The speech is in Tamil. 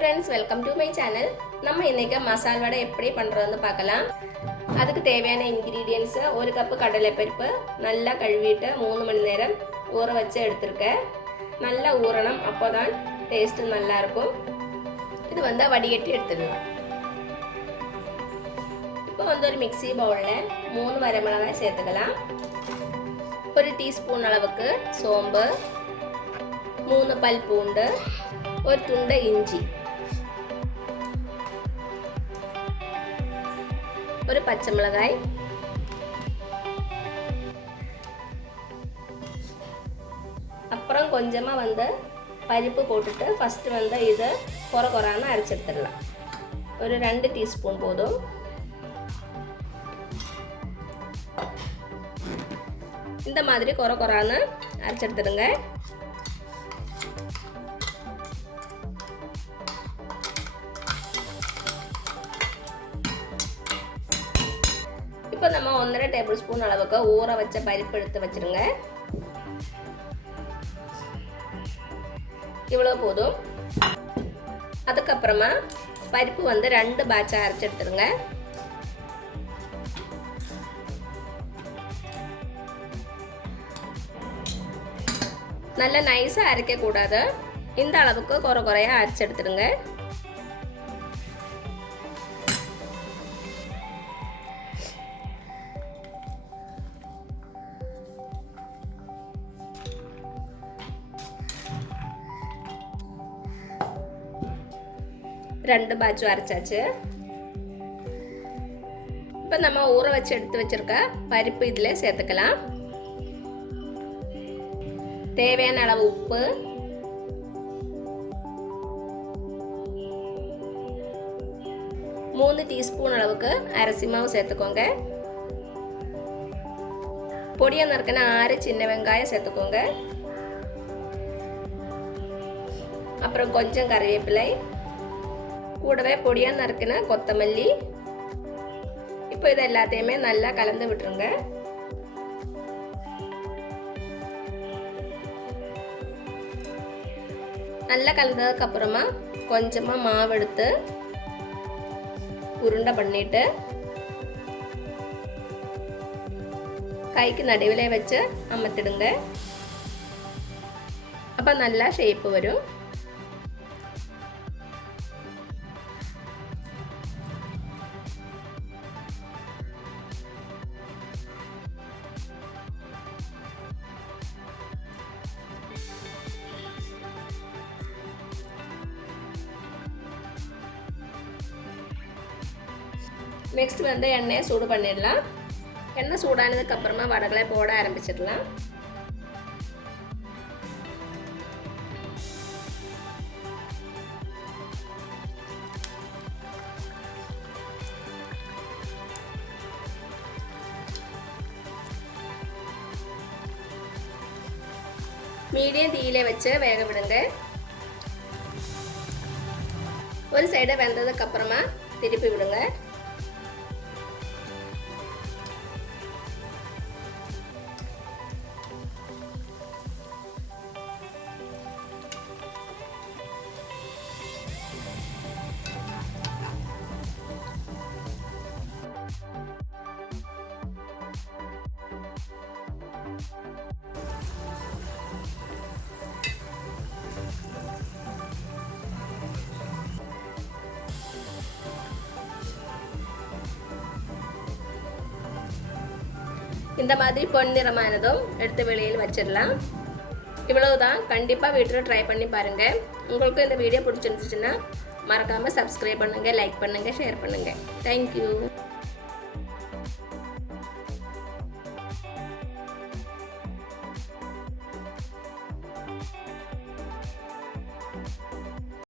friends, welcome to my channel. நம்ம இன்னைக்கு மசால் வடை எப்படி பண்றதுன்னு பார்க்கலாம். அதுக்கு தேவையான ingredients ஒரு கப் கடலை பருப்பு நல்லா கழுவிட்டு 3 மணி நேரம் ஊற வச்சு எடுத்துர்க்கேன். நல்லா ஊறணும் அப்பதான் டேஸ்ட் நல்லா இருக்கும். இது வடிகட்டி எடுத்துடலாம். இப்போ ஒரு மிக்ஸி பவுல்ல 3 வரமிளகாய் சேர்த்துக்கலாம். 1 டீஸ்பூன் அளவுக்கு சோம்பு, 3 பல் பூண்டு, ஒரு துண்டு இஞ்சி, ஒரு பச்சை மிளகாய், அப்புறம் கொஞ்சமா பருப்பு போட்டுட்டு ஃபர்ஸ்ட் இத கொரகொரான்னு அரைச்சு எடுத்துடலாம். ஒரு 2 டீஸ்பூன் போதும். இந்த மாதிரி கொரகொரான்னு அரைச்சு எடுத்துடுங்க. இப்போ நம்ம 1.5 டேபிள்ஸ்பூன் அளவுக்கு ஊற வச்ச பருப்பு எடுத்து வச்சிருங்க. இவ்வளவு போதும். அதுக்கு அப்புறமா பருப்பு 2 பேட்சா அரைச்சு எடுத்துருங்க. நல்ல நைஸா அரைக்க கூடாது. இந்த அளவுக்கு கொரகொரையா அரைச்சு எடுத்துருங்க. ரெண்டு பேட்ச் அரைச்சாச்சு. இப்போ நம்ம ஊற வச்சு எடுத்து வச்சிருக்க பருப்பு இதில் சேர்த்துக்கலாம். தேவையான அளவு உப்பு, மூணு டீஸ்பூன் அளவுக்கு அரிசி மாவு சேர்த்துக்கோங்க. பொடியா நறுக்கின 6 சின்ன வெங்காயம் சேர்த்துக்கோங்க. அப்புறம் கொஞ்சம் கறிவேப்பிலை, கூடவே பொடியா நறுக்கின கொத்தமல்லி. இப்போ இது எல்லாத்தையுமே நல்லா கலந்து விட்டுருங்க. நல்லா கலந்ததுக்கு அப்புறமா கொஞ்சமா மாவு எடுத்து உருண்டை பண்ணிட்டு கைக்கு நடுவிலே வச்சு அமர்த்திடுங்க. அப்ப நல்லா ஷேப் வரும். நெக்ஸ்ட் எண்ணெயை சூடு பண்ணிடலாம். எண்ணெய் சூடானதுக்கு அப்புறமா வடைகளை போட ஆரம்பிச்சிடலாம். மீடியம் தீயில வச்சு வேக விடுங்க. ஒரு சைடை வெந்ததுக்கு அப்புறமா திருப்பி விடுங்க. இந்த மாதிரி பொன்னிறமானதும் எடுத்து வெளியில் வச்சிடலாம். இவ்வளவுதான். கண்டிப்பாக வீட்டில் ட்ரை பண்ணி பாருங்க. உங்களுக்கு இந்த வீடியோ பிடிச்சிருந்துச்சுன்னா மறக்காம சப்ஸ்கிரைப் பண்ணுங்க, லைக் பண்ணுங்க, ஷேர் பண்ணுங்க. தேங்க்யூ.